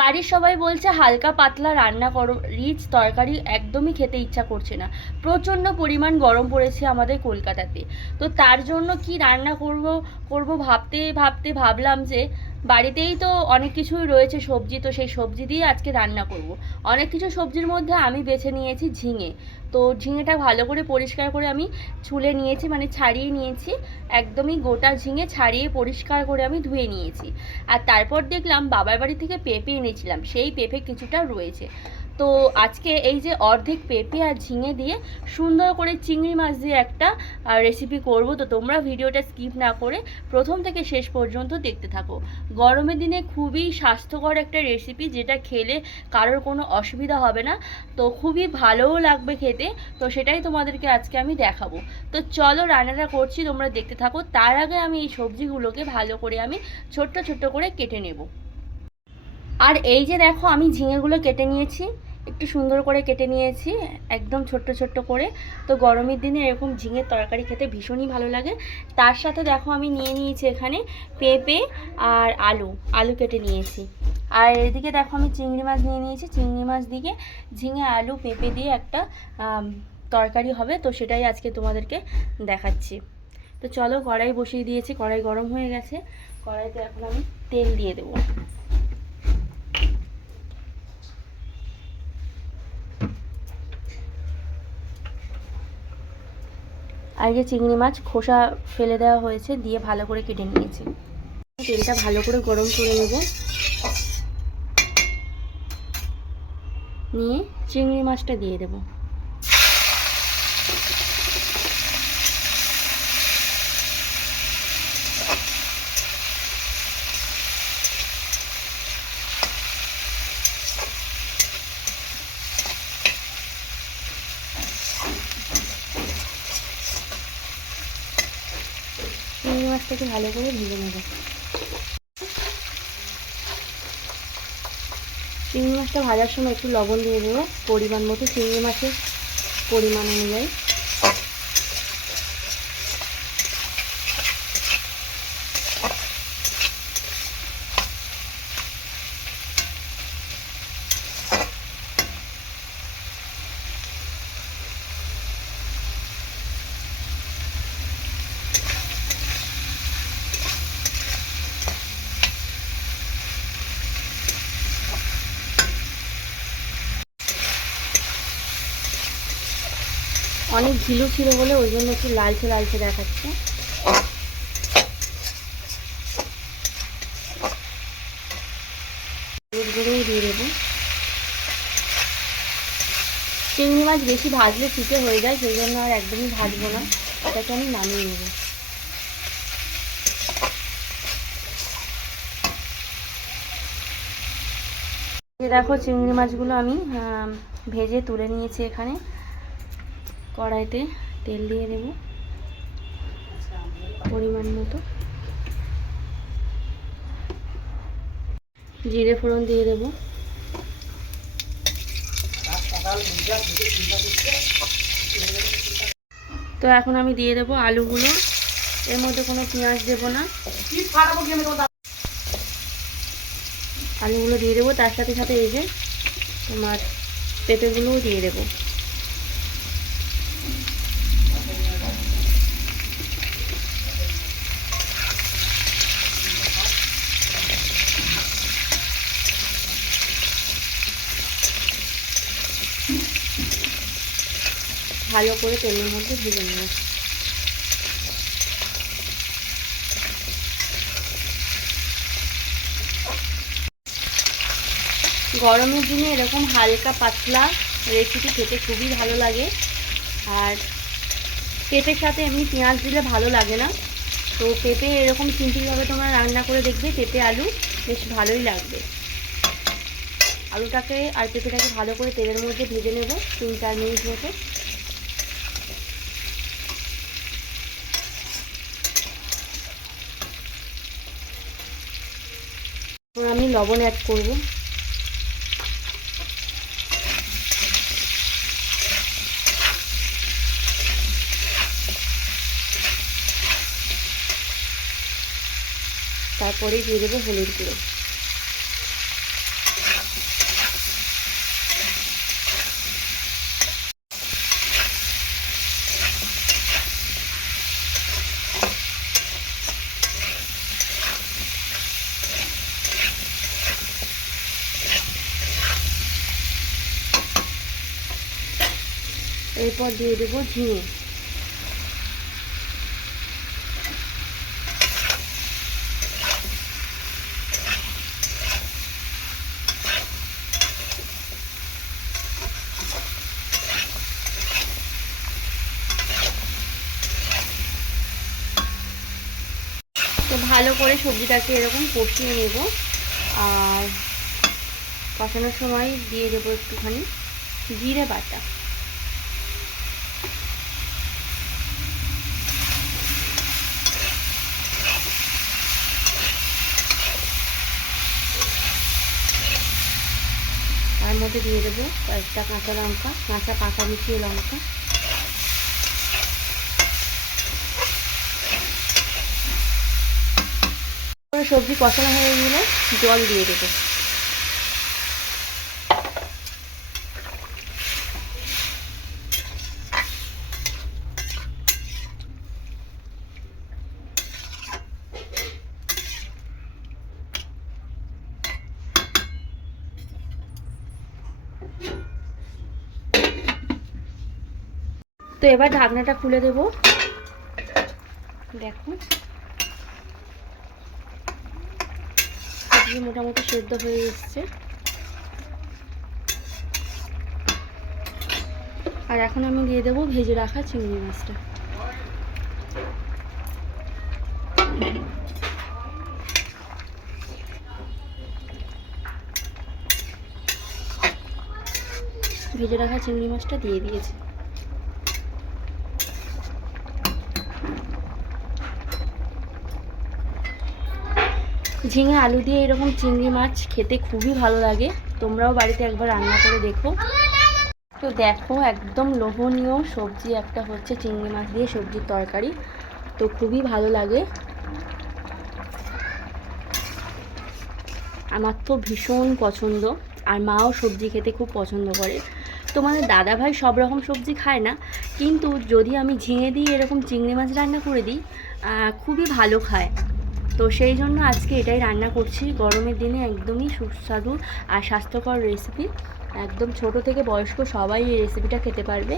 বাড়ির সবাই বলছে হালকা পাতলা রান্না করো, রিচ তরকারি একদমই খেতে ইচ্ছা করছে না। প্রচণ্ড পরিমাণ গরম পড়েছে আমাদের কলকাতাতে। তো তার জন্য কি রান্না করব করব ভাবতে ভাবতে ভাবলাম যে বাড়িতেই তো অনেক কিছুই রয়েছে সবজি, তো সেই সবজি দিয়ে আজকে রান্না করব। অনেক কিছু সবজির মধ্যে আমি বেছে নিয়েছি ঝিঙে। তো ঝিঙেটা ভালো করে পরিষ্কার করে আমি ছুলে নিয়েছি, মানে ছাড়িয়ে নিয়েছি। একদমই গোটা ঝিঙে ছাড়িয়ে পরিষ্কার করে আমি ধুয়ে নিয়েছি। আর তারপর দেখলাম বাবার বাড়ি থেকে পেঁপে এনেছিলাম, সেই পেঁপে কিছুটা রয়েছে। তো আজকে এই যে অর্ধেক পেঁপে আর ঝিঙে দিয়ে সুন্দর করে চিংড়ি মাছ দিয়ে একটা রেসিপি করব। তো তোমরা ভিডিওটা স্কিপ না করে প্রথম থেকে শেষ পর্যন্ত দেখতে থাকো। গরমের দিনে খুবই স্বাস্থ্যকর একটা রেসিপি, যেটা খেলে কারোর কোনো অসুবিধা হবে না, তো খুবই ভালোও লাগবে খেতে। তো সেটাই তোমাদেরকে আজকে আমি দেখাবো। তো চলো রান্নাটা করছি, তোমরা দেখতে থাকো। তার আগে আমি এই সবজিগুলোকে ভালো করে আমি ছোট্ট ছোট্ট করে কেটে নেব। আর এই যে দেখো আমি ঝিঙেগুলো কেটে নিয়েছি, একটু সুন্দর করে কেটে নিয়েছি, একদম ছোট্ট ছোট্ট করে। তো গরমের দিনে এরকম ঝিঙের তরকারি খেতে ভীষণই ভালো লাগে। তার সাথে দেখো আমি নিয়ে নিয়েছি এখানে পেঁপে আর আলু, আলু কেটে নিয়েছি। আর এদিকে দেখো আমি চিংড়ি মাছ নিয়ে নিয়েছি, চিংড়ি মাছ দিয়ে ঝিঙে আলু পেঁপে দিয়ে একটা তরকারি হবে। তো সেটাই আজকে তোমাদেরকে দেখাচ্ছি। তো চলো, কড়াই বসিয়ে দিয়েছি, কড়াই গরম হয়ে গেছে। কড়াইতে এখন আমি তেল দিয়ে দেবো। আর যে চিংড়ি মাছ খোসা ফেলে দেওয়া হয়েছে দিয়ে ভালো করে কেটে নিয়েছি। তেলটা ভালো করে গরম করে নেব, নিয়ে চিংড়ি মাছটা দিয়ে দেব। চিংড়ি মাছটাকে ভালো করে ভেজে নেব। চিংড়ি মাছটা ভাজার সময় একটু লবণ দিয়ে দেবো পরিমাণ মতো, চিংড়ি মাছের পরিমাণ অনুযায়ী। অনেক ঝিলু ছিল বলে ওই জন্য একটু লালচে লালচে দেখাচ্ছে। হলুদ গুঁড়োও দিয়ে দেবো। চিংড়ি মাছ বেশি ভাজলে ফিকে হয়ে যায়, সেই জন্য আর একদমই ভাজবো না, এটাকে আমি নামিয়ে নেব। দেখো চিংড়ি মাছগুলো আমি ভেজে তুলে নিয়েছি। এখানে কড়াইতে তেল দিয়ে দেব পরিমাণ মতো, জিরে ফোড়ন দিয়ে দেব। তো এখন আমি দিয়ে দেবো আলুগুলো, এর মধ্যে কোনো পেঁয়াজ দেবো না। আলুগুলো দিয়ে দেবো, তার সাথে সাথে এই যে তোমার পেঁপেগুলোও দিয়ে দেবো। ভালো করে তেলের মধ্যে ভেজে নেব। গরমের দিনে এরকম হালকা পাতলা রেসিপি খেতে খুবই ভালো লাগে। আর পেঁপের সাথে এমনি পেঁয়াজ দিলে ভালো লাগে না, তো পেঁপে এরকম সিম্পলভাবে তোমরা রান্না করে দেখবে, পেঁপে আলু বেশ ভালোই লাগবে। আলুটাকে আর পেঁপেটাকে ভালো করে তেলের মধ্যে ভেজে নেব 3-4 মিনিট মতো। আমি লবণ অ্যাড করব। তারপরে দিয়ে দেবো হলুদ গুঁড়ো। এরপর দিয়ে দেবো ঝিঙে। তো ভালো করে সবজিটাকে এরকম কষিয়ে নেব। আর কষানোর সময় দিয়ে দেবো একটুখানি জিরে বাটা। তার মধ্যে দিয়ে দেবো কয়েকটা কাঁচা লঙ্কা, কাঁচা পাকা মিশিয়ে লঙ্কা। সবজি কষানো হয়ে গেলে জল দিয়ে দেবো। তো এবার ঢাকনাটা খুলে দেব। দেখো সবজি মোটামুটি সেদ্ধ হয়ে এসছে। আর এখন আমি দিয়ে দেবো ভেজে রাখা চিংড়ি মাছটা। ভেজে রাখা চিংড়ি মাছটা দিয়ে দিয়েছি। ঝিঙে আলু দিয়ে এরকম চিংড়ি মাছ খেতে খুবই ভালো লাগে। তোমরাও বাড়িতে একবার রান্না করে দেখো। তো দেখো একদম লোভনীয় সবজি একটা হচ্ছে চিংড়ি মাছ দিয়ে সবজির তরকারি। তো খুবই ভালো লাগে, আমার তো ভীষণ পছন্দ। আর মাও সবজি খেতে খুব পছন্দ করে। তোমাদের দাদাভাই সব রকম সবজি খায় না, কিন্তু যদি আমি ঝিঙে দিয়ে এরকম চিংড়ি মাছ রান্না করে দিই খুবই ভালো খায়। তো সেই জন্য আজকে এটাই রান্না করছি। গরমের দিনে একদমই সুস্বাদু আর স্বাস্থ্যকর রেসিপি। একদম ছোট থেকে বয়স্ক সবাই এই রেসিপিটা খেতে পারবে।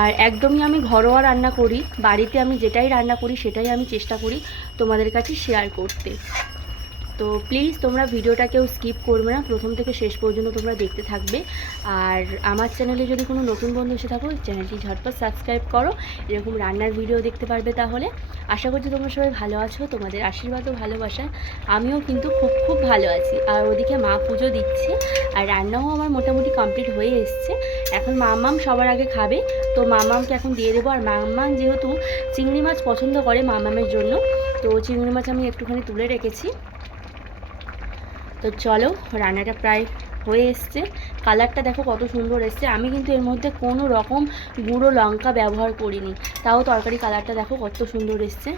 আর একদমই আমি ঘরোয়া রান্না করি। বাড়িতে আমি যেটাই রান্না করি সেটাই আমি চেষ্টা করি তোমাদের কাছে শেয়ার করতে। তো প্লিজ তোমরা ভিডিওটা কেউ স্কিপ করবে না, প্রথম থেকে শেষ পর্যন্ত তোমরা দেখতে থাকবে। আর আমার চ্যানেলে যদি কোনো নতুন বন্ধু এসে থাকো, চ্যানেলটি ঝটপট সাবস্ক্রাইব করো, এরকম রান্নার ভিডিও দেখতে পারবে। তাহলে আশা করছি তোমরা সবাই ভালো আছো, তোমাদের আশীর্বাদ ও ভালোবাসায় আমিও কিন্তু খুব খুব ভালো আছি। আর ওদিকে মা পুজো দিচ্ছে, আর রান্নাও আমার মোটামুটি কমপ্লিট হয়ে এসছে। এখন মাম্মাম সবার আগে খাবে, তো মাম্মামকে এখন দিয়ে দেবো। আর মাম্মাম যেহেতু চিংড়ি মাছ পছন্দ করে মাম্মামের জন্য, তো চিংড়ি মাছ আমি একটুখানি তুলে রেখেছি। তো চলো, রান্নাটা প্রায় হয়ে এসছে। কালারটা দেখো কত সুন্দর এসছে। আমি কিন্তু এর মধ্যে কোনো রকম গুঁড়ো লঙ্কা ব্যবহার করিনি, তাও তরকারি কালারটা দেখো কত সুন্দর এসছে।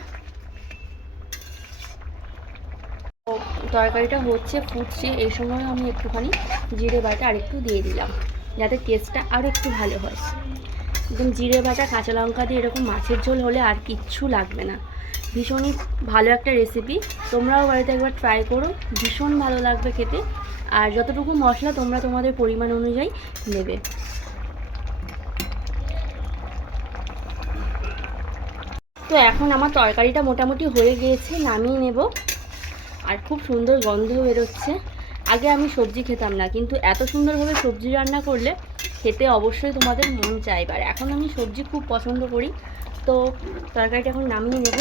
তরকারিটা হচ্ছে, ফুটছে, এই সময় আমি একটুখানি জিরে বাটা আরেকটু দিয়ে দিলাম, যাতে টেস্টটা আরও একটু ভালো হয়। একদম জিরে বাটা কাঁচা লঙ্কা দিয়ে এরকম মাছের ঝোল হলে আর কিচ্ছু লাগবে না। ভীষণই ভালো একটা রেসিপি, তোমরাও বাড়িতে একবার ট্রাই করো, ভীষণ ভালো লাগবে খেতে। আর যতটুকু মশলা তোমরা তোমাদের পরিমাণ অনুযায়ী নেবে। তো এখন আমার তরকারিটা মোটামুটি হয়ে গিয়েছে, নামিয়ে নেব। আর খুব সুন্দর গন্ধ বেরোচ্ছে। আগে আমি সবজি খেতাম না, কিন্তু এত সুন্দরভাবে সবজি রান্না করলে খেতে অবশ্যই তোমাদের মন চাইবে। আর এখন আমি সবজি খুব পছন্দ করি। তো তরকারিটা এখন নামিয়ে নেব।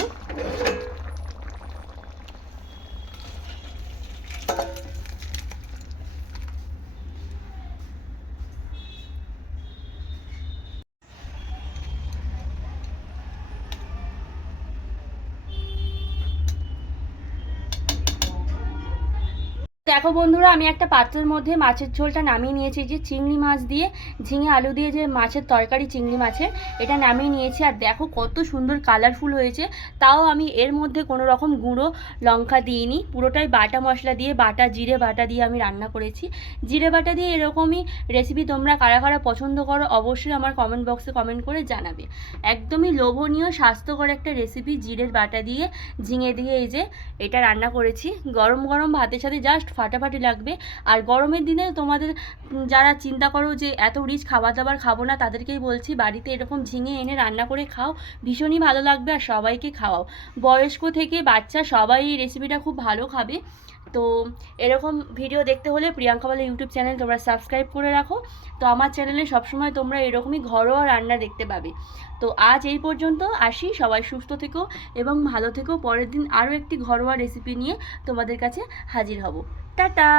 দেখো বন্ধুরা, আমি একটা পাত্রের মধ্যে মাছের ঝোলটা নামিয়ে নিয়েছি। যে চিংড়ি মাছ দিয়ে ঝিঙে আলু দিয়ে যে মাছের তরকারি চিংড়ি মাছের, এটা নামিয়ে নিয়েছি। আর দেখো কত সুন্দর কালারফুল হয়েছে। তাও আমি এর মধ্যে কোনো রকম গুঁড়ো লঙ্কা দিইনি, পুরোটাই বাটা মশলা দিয়ে, বাটা জিরে বাটা দিয়ে আমি রান্না করেছি। জিরে বাটা দিয়ে এরকমই রেসিপি তোমরা কারা কারা পছন্দ করো অবশ্যই আমার কমেন্ট বক্সে কমেন্ট করে জানাবে। একদমই লোভনীয় স্বাস্থ্যকর একটা রেসিপি, জিরের বাটা দিয়ে ঝিঙে দিয়ে এই যে এটা রান্না করেছি। গরম গরম ভাতের সাথে জাস্ট ফাটাফাটি লাগবে। আর গরমের দিনে তোমাদের যারা চিন্তা করো যে এত রিচ খাবার দাবার খাবো না, তাদেরকেই বলছি বাড়িতে এরকম ঝিঙে এনে রান্না করে খাও, ভীষণই ভালো লাগবে আর সবাইকে খাওয়াও। বয়স্ক থেকে বাচ্চা সবাই এই রেসিপিটা খুব ভালো খাবে। তো এরকম ভিডিও দেখতে হলে প্রিয়াঙ্কা বালা ইউটিউব চ্যানেল তোমরা সাবস্ক্রাইব করে রাখো। তো আমার চ্যানেলে সবসময় তোমরা এরকমই ঘরোয়া রান্না দেখতে পাবে। তো আজ এই পর্যন্ত আসি, সবাই সুস্থ থেকো এবং ভালো থেকো। পরের দিন আরও একটি ঘরোয়া রেসিপি নিয়ে তোমাদের কাছে হাজির হব। টাটা।